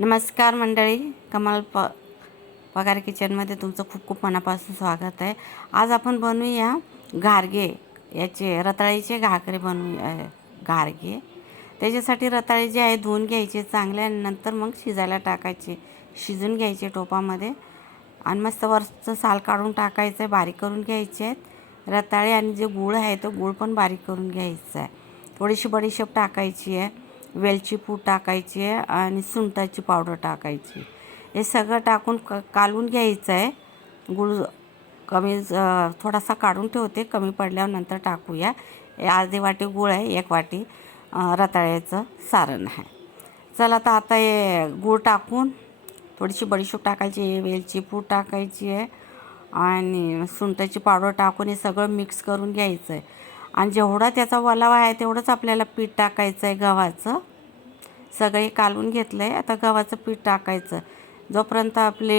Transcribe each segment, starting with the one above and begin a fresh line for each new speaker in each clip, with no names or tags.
नमस्कार मंडळी कमल प पगार किचनमध्ये तुमचं खूप खूप मनापासून स्वागत आहे. आज आपण बनवूया घारगे याचे रताळीचे घाकरे बनवू गारगे. घारगे त्याच्यासाठी रताळे जे आहे धुवून घ्यायचे चांगले आणि नंतर मग शिजायला टाकायचे. शिजून घ्यायचे टोपामध्ये आणि मस्त वरचं साल काढून टाकायचं आहे बारीक करून घ्यायचे आहेत. रताळे आणि जे गूळ आहे तो गूळ पण बारीक करून घ्यायचा आहे. थोडीशी बडीशेप टाकायची आहे. वेलची पूड टाकायची आहे आणि सुंठाची पावडर टाकायची हे सगळं टाकून क कालून घ्यायचं आहे. गूळ कमी थोडासा काढून ठेवते. कमी पडल्यावर नंतर टाकूया. हे अर्धी वाटी गूळ आहे एक वाटी रताळ्याचं सारण आहे. चला तर आता हे गूळ टाकून थोडीशी बडीशूप टाकायची वेलची पूड टाकायची आहे आणि सुंठाची पावडर टाकून हे सगळं मिक्स करून घ्यायचं आहे. आणि जेवढा त्याचा वलावा आहे तेवढंच आपल्याला पीठ टाकायचं आहे गव्हाचं. सगळे कालवून घेतलं आहे आता गव्हाचं पीठ टाकायचं. जोपर्यंत आपले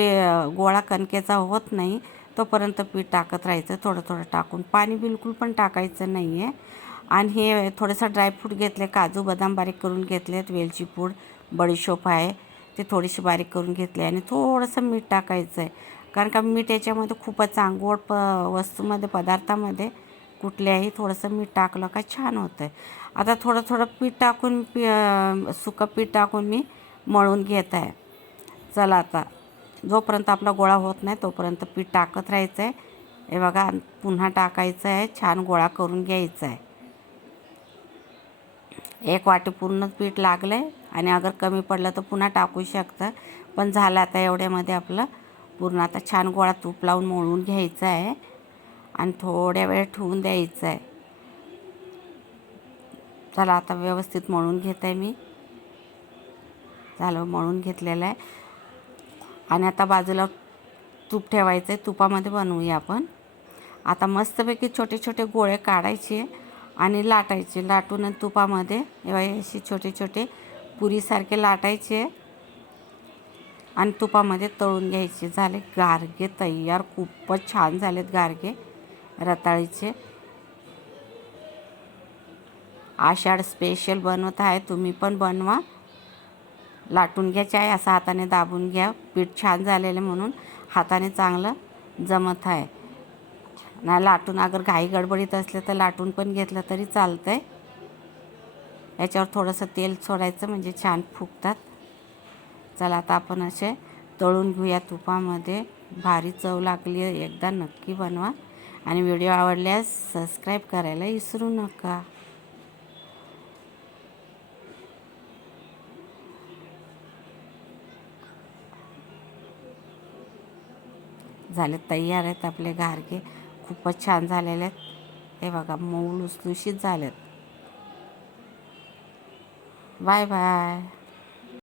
गोळा कणकेचा होत नाही तोपर्यंत पीठ टाकत राहायचं थोडं थोडं टाकून. पाणी बिलकुल पण टाकायचं नाही आहे आणि हे थोडंसं ड्रायफ्रूट घेतले काजू बदाम बारीक करून घेतलेत वेलची पूड बडीशोप आहे ते थोडीशी बारीक करून घेतले आणि थोडंसं मीठ टाकायचं आहे कारण का मीठ याच्यामध्ये खूपच आंगोड प वस्तूमध्ये पदार्थामध्ये कुठल्याही थोडंसं मीठ टाकलं का छान होतं आहे आता थोडं थोडं पीठ टाकून पी सुकं पीठ टाकून मी मळून घेत आहे चला आता. जोपर्यंत आपला गोळा होत नाही तोपर्यंत पीठ टाकत राहायचं आहे हे बघा पुन्हा टाकायचं आहे छान गोळा करून घ्यायचा आहे एक वाटी पूर्ण पीठ लागलं आहे आणि अगर कमी पडलं तर पुन्हा टाकू शकतं. पण झालं आता एवढ्यामध्ये आपलं पूर्ण. आता छान गोळा तूप लावून मळून घ्यायचं आहे आणि थोड्या वेळ ठेवून द्यायचं आहे. चला आता व्यवस्थित मळून घेत आहे मी. झालं मळून घेतलेलं आहे. आणि आता बाजूला तूप ठेवायचं आहे. तुपामध्ये बनवूया आपण. आता मस्तपैकी छोटे छोटे गोळे काढायचे आणि लाटायचे. लाटून आणि तुपामध्ये हे असे छोटे छोटे पुरीसारखे लाटायचे आणि तुपामध्ये तळून घ्यायचे. झाले गारगे तयार. खूपच छान झालेत गारगे. रताळीचे. आषाढ स्पेशल बनवत आहे तुम्ही पण बनवा. लाटून घ्यायचे आहे असं हाताने दाबून घ्या. पीठ छान झालेलं म्हणून हाताने चांगलं जमत आहे. नाही लाटून अगर घाई गडबडीत असले तर लाटून पण घेतलं तरी चालतं आहे याच्यावर थोडंसं तेल सोडायचं म्हणजे छान फुगतात. चला आता आपण असे तळून घेऊया तुपामध्ये. भारी चव लागली आहे. एकदा नक्की बनवा. आणि व्हिडिओ आवडल्यास सबस्क्राईब करायला विसरू नका. झाले तयार आहेत आपले गारगे. खूपच छान झालेले आहेत. हे बघा मऊ लुसलुशीत झालेत. Bye bye.